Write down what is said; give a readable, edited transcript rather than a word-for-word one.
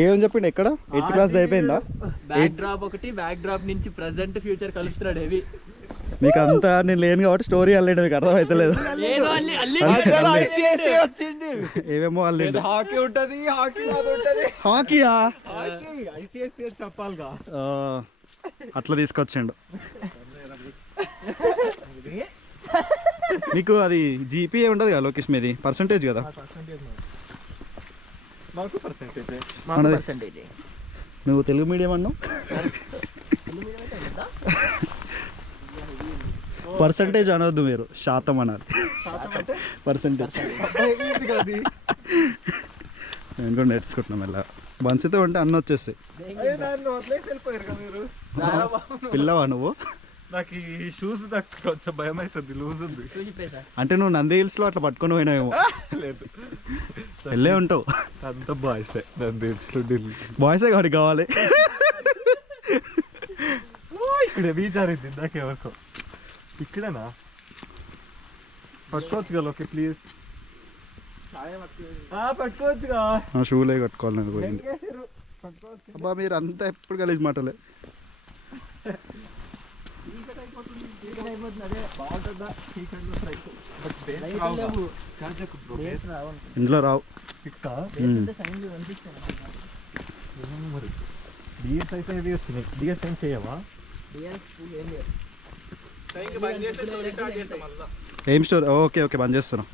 ఏమని చెప్పిండు ఎక్కడ 8th క్లాస్ అయిపోయిందా? బ్యాక్ డ్రాప్ ఒకటి, బ్యాక్ డ్రాప్ నుంచి ప్రెసెంట్ ఫ్యూచర్ కలుపుతున్నాడు హెవీ. మీకు అంతా నేను లేను కాబట్టి స్టోరీ అల్లేడు, మీకు అర్థమైతలేదు. ఏమేమో అల్లేడు. హాకీ ఉంటది, హాకీ ఉంటది. హాకీయా? ఐసిఐసి చెప్పాలిగా. అట్లా తీసుకొచ్చిండు. మీకు అది జీపీఏ ఉండదు కదా లోకేష్, మీది పర్సంటేజ్ కదా? నువ్వు తెలుగు మీడియం అన్నావు, పర్సంటేజ్ అనొద్దు, మీరు శాతం అనాలి. పర్సంటేజ్ నేను కూడా నేర్చుకుంటున్నాం. ఇలా బంచితో ఉంటే అన్న వచ్చేస్తాయి. పిల్లవా నువ్వు? నాకు ఈ షూస్ కొంచెం భయం అవుతుంది, లూజ్ ఉంది. అంటే నువ్వు నంది హిల్స్ లో అట్లా పట్టుకొని పోయినావేమో. లేదు, వెళ్ళే ఉంటావు. అంత బాయ్సే నంది హిల్స్ లో. ఢిల్లీ బాయ్సే కాబట్టి కావాలి. ఇక్కడ బీచారింది ఇందాక ఎవరికో. ఇక్కడేనా? పట్టుకోవచ్చు కదా ఓకే ప్లీజ్. పట్టుకోవచ్చుగా. షూలే కట్టుకోవాలి నేను పోయింది. అబ్బా మీరు అంతా ఎప్పుడు కలిసి మాటలే. ఇందులో రావు. డిఎస్ అయితే ఇవి వచ్చినాయి. డిఎస్ ఏం చేయవా? ఏం స్టోరీ? ఓకే ఓకే బంద్ చేస్తున్నాం.